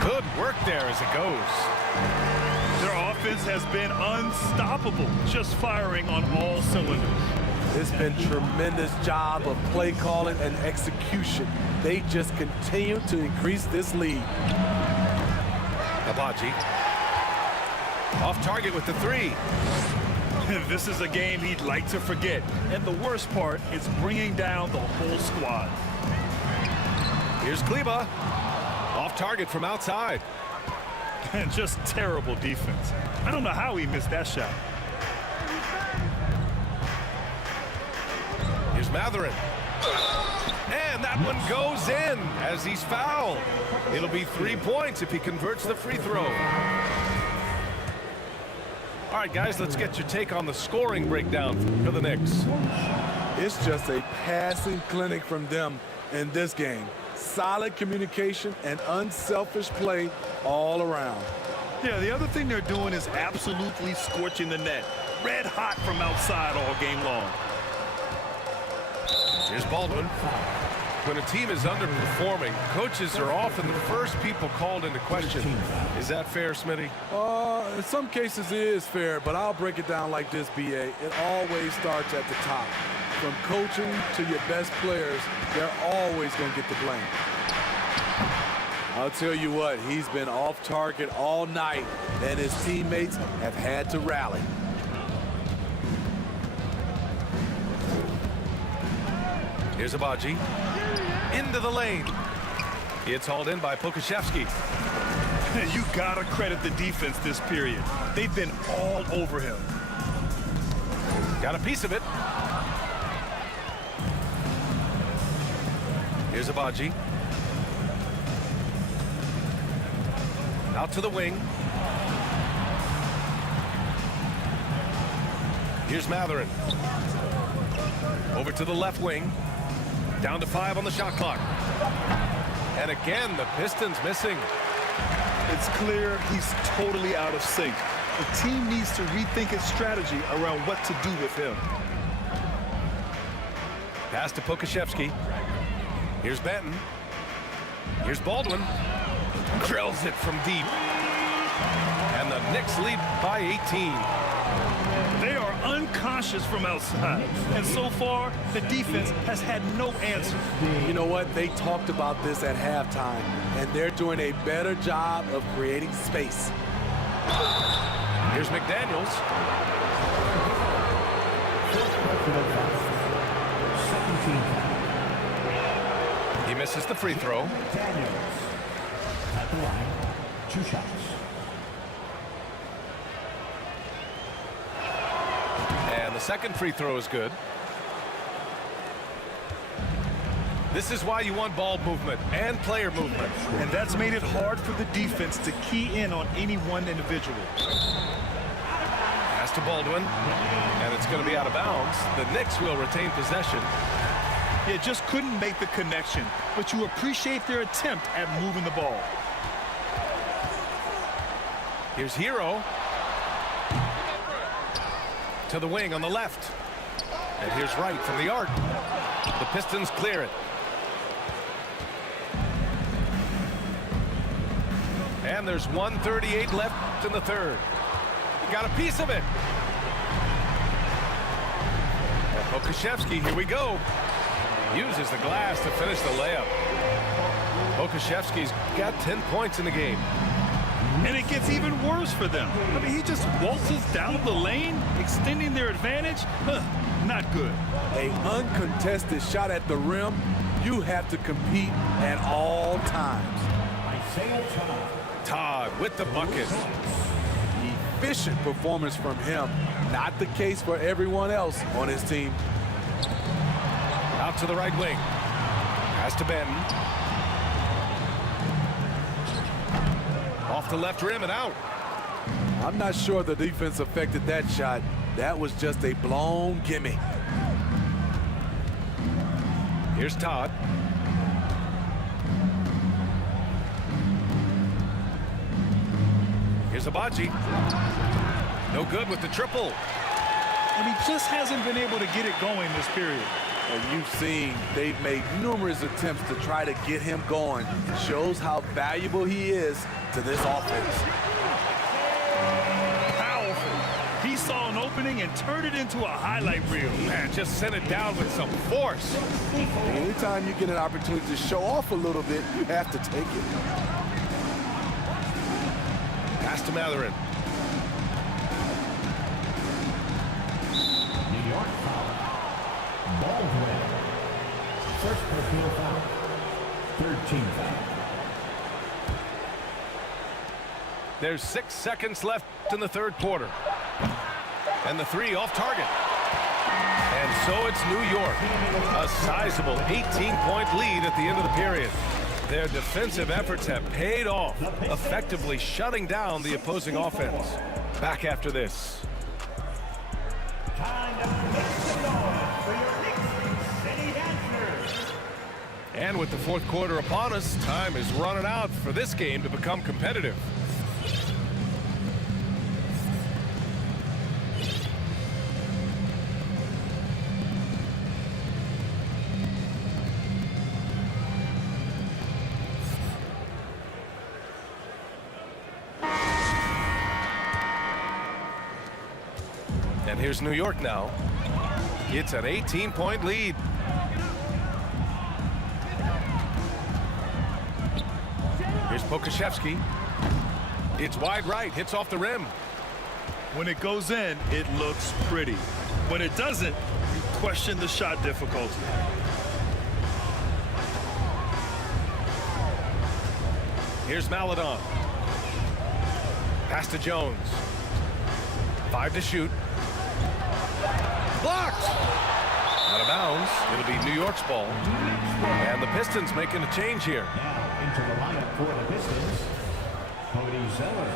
Good work there as it goes. Their offense has been unstoppable, just firing on all cylinders. It's been tremendous job of play calling and execution. They just continue to increase this lead. Abaji. Off target with the three. This is a game he'd like to forget. And the worst part is bringing down the whole squad. Here's Kleba. Off target from outside. And just terrible defense. I don't know how he missed that shot. Here's Matherin. And that one goes in as he's fouled. It'll be 3 points if he converts the free throw. All right, guys, let's get your take on the scoring breakdown for the Knicks. It's just a passing clinic from them in this game. Solid communication and unselfish play all around. Yeah, the other thing they're doing is absolutely scorching the net. Red hot from outside all game long. Here's Baldwin. When a team is underperforming, coaches are often the first people called into question. Is that fair, Smitty? In some cases it is fair, but I'll break it down like this, BA. It always starts at the top. From coaching to your best players, they're always going to get the blame. I'll tell you what, he's been off target all night, and his teammates have had to rally. Here's Abaji. Into the lane. It's hauled in by Pokusevski. You gotta credit the defense this period. They've been all over him. Got a piece of it. Here's Abaji. Out to the wing. Here's Matherin. Over to the left wing. Down to 5 on the shot clock. And again, the Pistons missing. It's clear he's totally out of sync. The team needs to rethink its strategy around what to do with him. Pass to Pokusevski. Here's Benton. Here's Baldwin. Drills it from deep. And the Knicks lead by 18. They are unconscious from outside. And so far, the defense has had no answer. You know what? They talked about this at halftime, and they're doing a better job of creating space. Here's McDaniels. He misses the free throw. Daniels at the line, 2 shots. And the second free throw is good. This is why you want ball movement and player movement. And that's made it hard for the defense to key in on any one individual. Pass to Baldwin. And it's going to be out of bounds. The Knicks will retain possession. Yeah, just couldn't make the connection, but you appreciate their attempt at moving the ball. Here's Hero. To the wing on the left. And here's Wright from the arc. The Pistons clear it. And there's 1:38 left in the third. He got a piece of it. And Pokusevski, here we go. Uses the glass to finish the layup. Pokusevski's got 10 points in the game. And it gets even worse for them. I mean, he just waltzes down the lane, extending their advantage. Not good. An uncontested shot at the rim, you have to compete at all times. Todd with the bucket. Efficient performance from him. Not the case for everyone else on his team. Out to the right wing. Pass to Benton. Off the left rim and out. I'm not sure the defense affected that shot. That was just a blown gimme. Here's Todd. Here's Abaji. No good with the triple. And he just hasn't been able to get it going this period. And you've seen they've made numerous attempts to try to get him going. It shows how valuable he is to this offense. Powerful. He saw an opening and turned it into a highlight reel. Man, just sent it down with some force. Anytime you get an opportunity to show off a little bit, you have to take it. Pass to Matherin. New York foul. Baldwin. First personal foul. Third team foul. There's 6 seconds left in the third quarter. And the three off target. And so it's New York. A sizable 18-point lead at the end of the period. Their defensive efforts have paid off, effectively shutting down the opposing offense. Back after this. Time to make some noise for your Knicks City Dancers. And with the fourth quarter upon us, time is running out for this game to become competitive. And here's New York now. It's an 18-point lead. Here's Pokashevsky. It's wide right, hits off the rim. When it goes in, it looks pretty. When it doesn't, you question the shot difficulty. Here's Maledon. Pass to Jones. 5 to shoot. Blocked! Out of bounds. It'll be New York's ball. And the Pistons making a change here. Now into the lineup for the Pistons, Cody Zeller.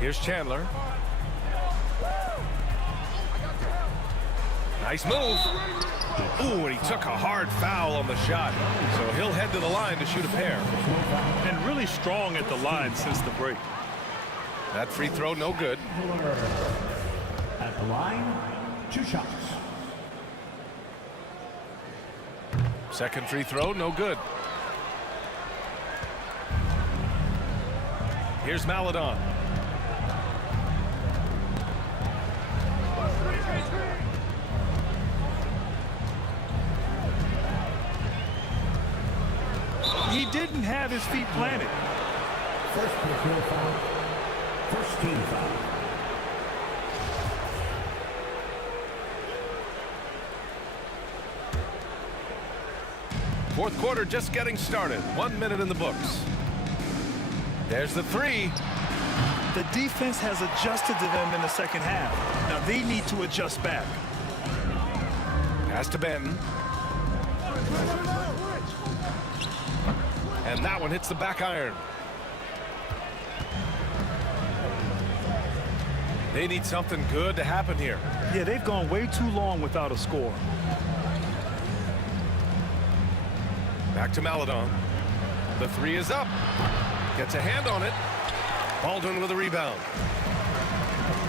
Here's Chandler. Nice move. Ooh, and he took a hard foul on the shot. So he'll head to the line to shoot a pair. And really strong at the line since the break. That free throw, no good. At the line, 2 shots. Second free throw, no good. Here's Maledon. He didn't have his feet planted. First personal foul. First team foul. Fourth quarter just getting started. 1 minute in the books. There's the three. The defense has adjusted to them in the second half. Now they need to adjust back. Pass to Benton. And that one hits the back iron. They need something good to happen here. Yeah, they've gone way too long without a score. Back to Maledon. The three is up. Gets a hand on it. Baldwin with a rebound.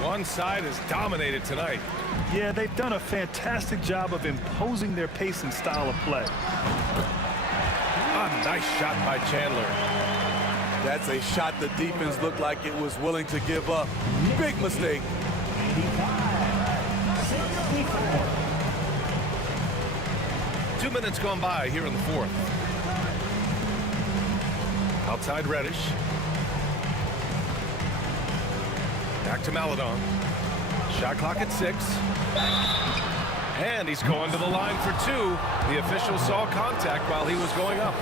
One side has dominated tonight. Yeah, they've done a fantastic job of imposing their pace and style of play. A nice shot by Chandler. That's a shot the defense looked like it was willing to give up. Big mistake. 85-64. 2 minutes gone by here in the fourth. Outside Reddish. Back to Maladon. Shot clock at 6. And he's going to the line for 2. The official saw contact while he was going up.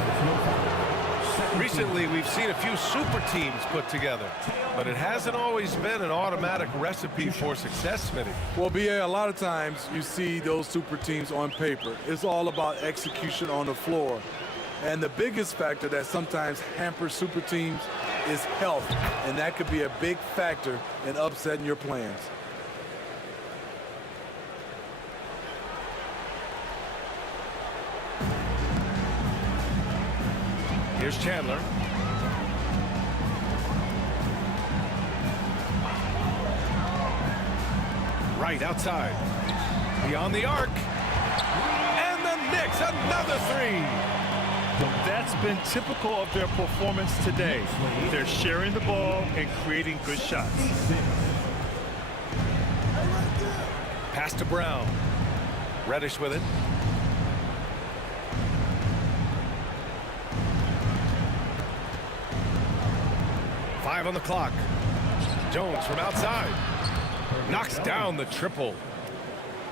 Recently, we've seen a few super teams put together, but it hasn't always been an automatic recipe for success, Smitty. Well, BA, a lot of times you see those super teams on paper. It's all about execution on the floor. And the biggest factor that sometimes hampers super teams is health, and that could be a big factor in upsetting your plans. Here's Chandler. Right outside. Beyond the arc. And the Knicks, another 3. That's been typical of their performance today. They're sharing the ball and creating good shots. Pass to Brown. Reddish with it. Five on the clock. Jones from outside. Knocks down the triple.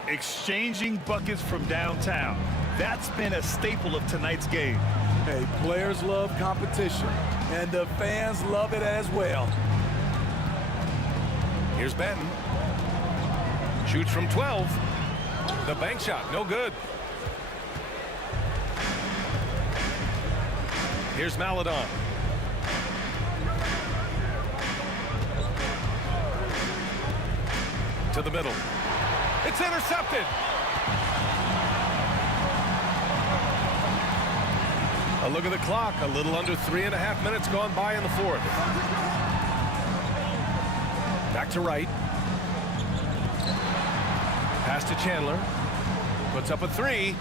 Exchanging buckets from downtown. That's been a staple of tonight's game. Hey, players love competition, and the fans love it as well. Here's Benton. Shoots from 12. The bank shot, no good. Here's Maladon. To the middle. It's intercepted. A look at the clock. A little under 3.5 minutes gone by in the fourth. Back to Wright. Pass to Chandler. Puts up a 3.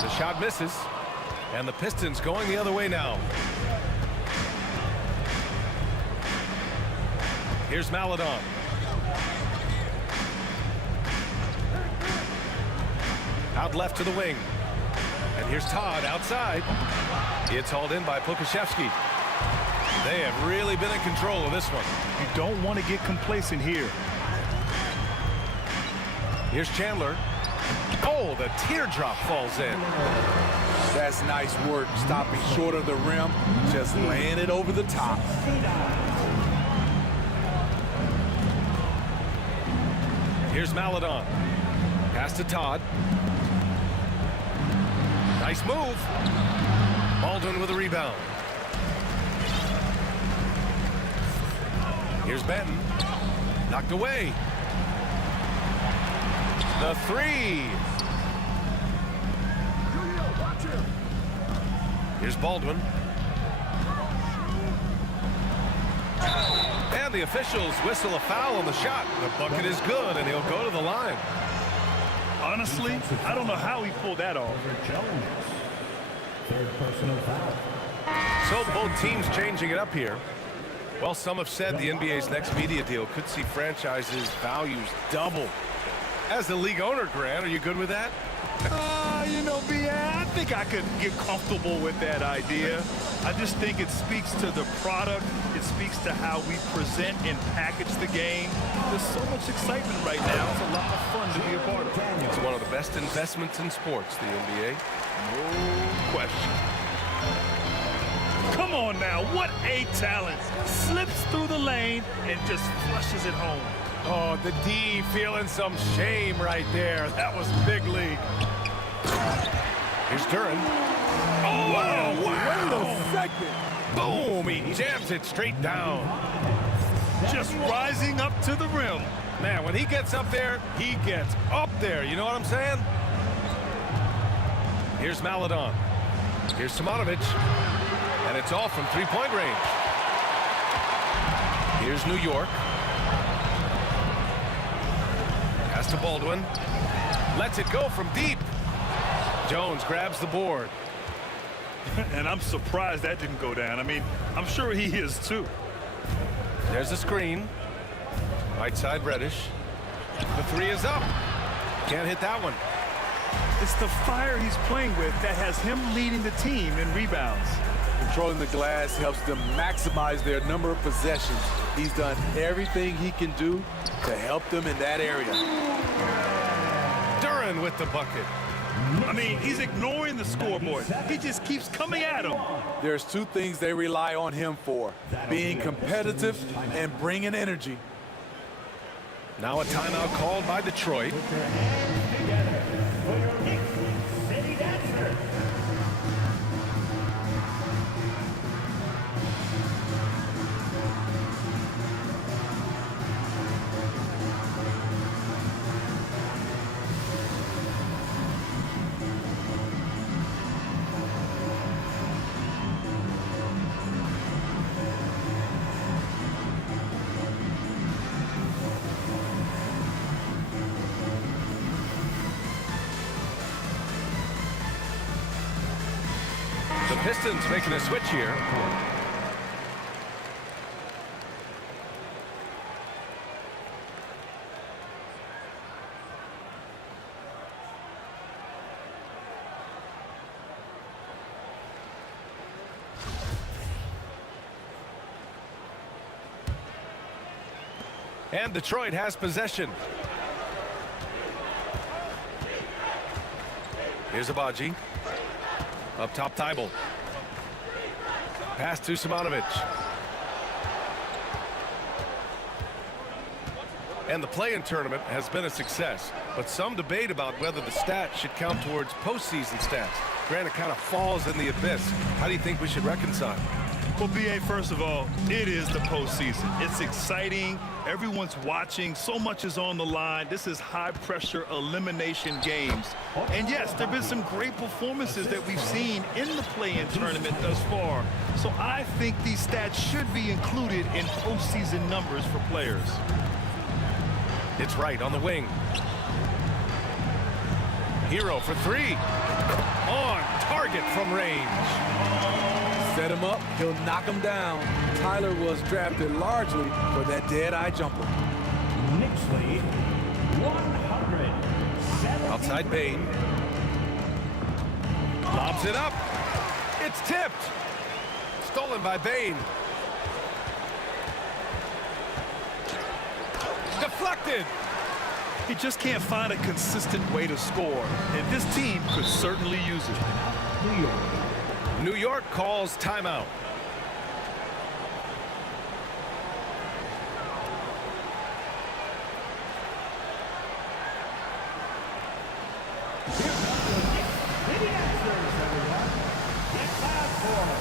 The shot misses. And the Pistons going the other way now. Here's Maladon. Out left to the wing. And here's Todd outside. It's hauled in by Pokashevsky. They have really been in control of this one. You don't want to get complacent here. Here's Chandler. Oh, the teardrop falls in. That's nice work, stopping short of the rim, just laying it over the top. Here's Maladon. Pass to Todd. Nice move. Baldwin with a rebound. Here's Benton. Knocked away. The 3. Here's Baldwin. And the officials whistle a foul on the shot. The bucket is good, and he'll go to the line. Honestly, I don't know how he pulled that off. Third personal foul. So both teams changing it up here. Well, some have said the NBA's next media deal could see franchises' values double. As the league owner, Grant, are you good with that? You know, I think I could get comfortable with that idea. I just think it speaks to the product. It speaks to how we present and package the game. There's so much excitement right now. It's a lot of fun to be a part of. It's one of the best investments in sports, the NBA. No question. Come on now, what a talent. Slips through the lane and just flushes it home. Oh, the D feeling some shame right there. That was big league. Here's Duran. Oh, wow. Wait a second. Boom, he jams it straight down. Just rising up to the rim. Man, when he gets up there, he gets up there. You know what I'm saying? Here's Maladon. Here's Tomanovic. And it's off from three-point range. Here's New York. Pass to Baldwin. Lets it go from deep. Jones grabs the board. And I'm surprised that didn't go down. I mean, I'm sure he is too. There's a screen. Right side Reddish. The 3 is up. Can't hit that one. It's the fire he's playing with that has him leading the team in rebounds. Controlling the glass helps them maximize their number of possessions. He's done everything he can do to help them in that area. Duren with the bucket. I mean, he's ignoring the scoreboard. He just keeps coming at him. There's two things they rely on him for: being competitive and bringing energy. Now a timeout called by Detroit. Put your hands together for your Knicks City Dancer. The Pistons making a switch here. And Detroit has possession. Here's Abaji. Up top, Tybalt. Pass to Simonovic. And the play-in tournament has been a success, but some debate about whether the stats should count towards postseason stats. Grant, it kind of falls in the abyss. How do you think we should reconcile? Well, B.A., first of all, it is the postseason. It's exciting. Everyone's watching. So much is on the line. This is high-pressure elimination games. And, yes, there have been some great performances that we've seen in the play-in tournament thus far. So I think these stats should be included in postseason numbers for players. It's right on the wing. Hero for three. On target from range. Set him up, he'll knock him down. Tyler was drafted largely for that dead-eye jumper. Knicks lead 100. Outside Bain. Lobs it up. It's tipped. Stolen by Bain. Deflected. He just can't find a consistent way to score, and this team could certainly use it. New York. New York calls timeout. City Dancers, everyone. Get back for it.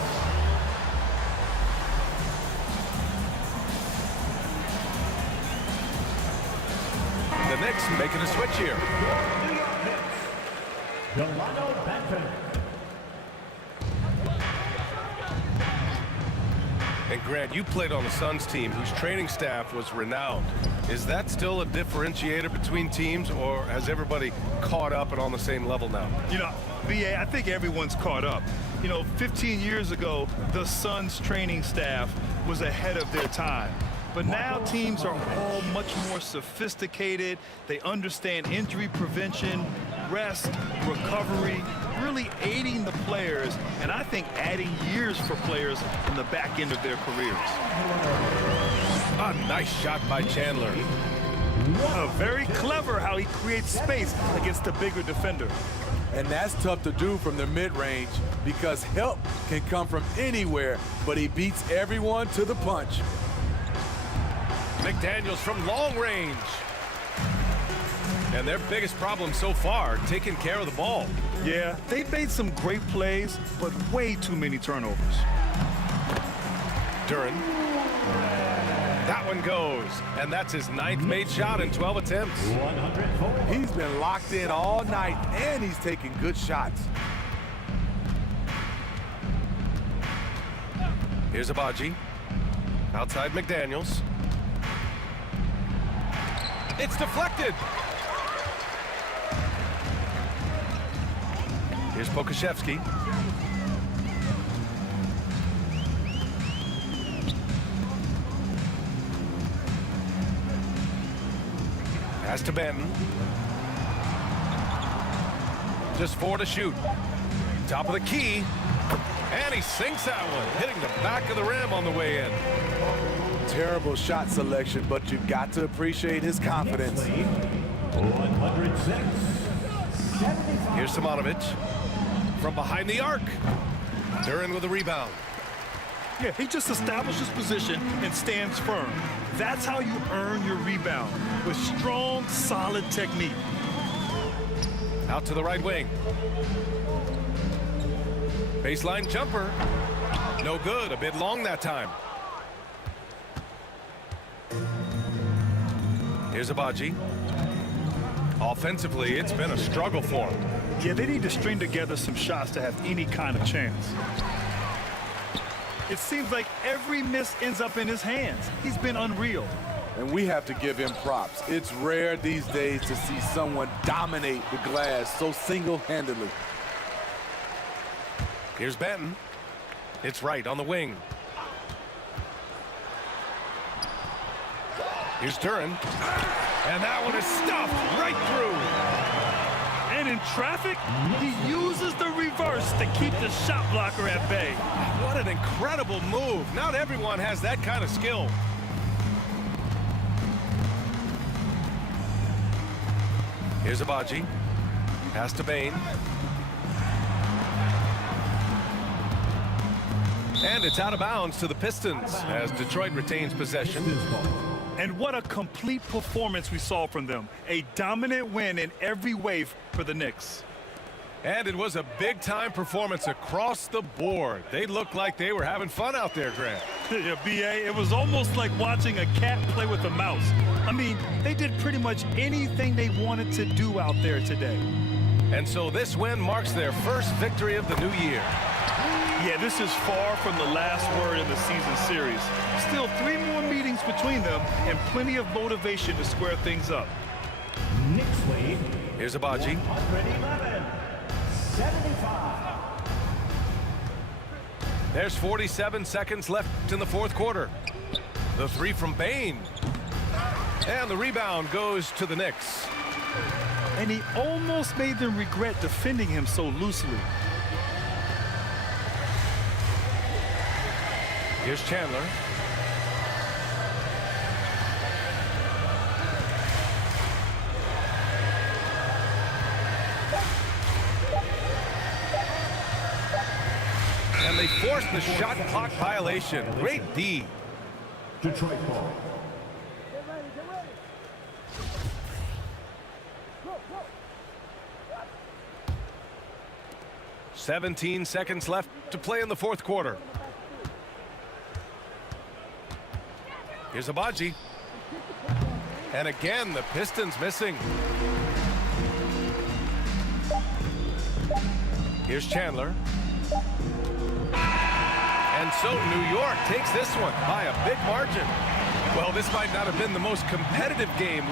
The Knicks making a switch here. New York Knicks. Delano Benton. And Grant, you played on the Suns team whose training staff was renowned. Is that still a differentiator between teams, or has everybody caught up and on the same level now? You know, B.A., I think everyone's caught up. You know, 15 years ago, the Suns training staff was ahead of their time. But now teams are all much more sophisticated. They understand injury prevention, rest, recovery, really aiding the players, and I think adding years for players on the back end of their careers. A nice shot by Chandler. Very clever how he creates space against the bigger defender. And that's tough to do from the mid-range because help can come from anywhere, but he beats everyone to the punch. McDaniels from long range. And their biggest problem so far, taking care of the ball. Yeah, they've made some great plays, but way too many turnovers. Duren. That one goes. And that's his 9th made shot in 12 attempts. 104. He's been locked in all night, and he's taking good shots. Here's Abaji. Outside McDaniels. It's deflected. Here's Pokashevsky. Pass to Benton. Just 4 to shoot. Top of the key. And he sinks that one, hitting the back of the rim on the way in. Terrible shot selection, but you've got to appreciate his confidence. 106-75. Here's Simonovic from behind the arc. Duran with a rebound. Yeah, he just establishes position and stands firm. That's how you earn your rebound, with strong, solid technique. Out to the right wing. Baseline jumper. No good, a bit long that time. Here's Abaji. Offensively, it's been a struggle for him. Yeah, they need to string together some shots to have any kind of chance. It seems like every miss ends up in his hands. He's been unreal. And we have to give him props. It's rare these days to see someone dominate the glass so single-handedly. Here's Benton. It's right on the wing. Here's Duran. And that one is stuffed right through. And in traffic, he uses the reverse to keep the shot blocker at bay. What an incredible move. Not everyone has that kind of skill. Here's Abaji. Pass to Bain. And it's out of bounds to the Pistons as Detroit retains possession. And what a complete performance we saw from them. A dominant win in every way for the Knicks. And it was a big-time performance across the board. They looked like they were having fun out there, Grant. Yeah, B.A., it was almost like watching a cat play with a mouse. I mean, they did pretty much anything they wanted to do out there today. And so this win marks their first victory of the new year. Yeah, this is far from the last word in the season series. Still 3 more meetings between them and plenty of motivation to square things up. Knicks lead. Here's Abaji. 111-75. There's 47 seconds left in the fourth quarter. The three from Bain. And the rebound goes to the Knicks. And he almost made them regret defending him so loosely. Here's Chandler. And they forced the shot clock violation. Great D. Detroit ball. 17 seconds left to play in the fourth quarter. Here's Abaji. And again, the Pistons missing. Here's Chandler. And so New York takes this one by a big margin. Well, this might not have been the most competitive game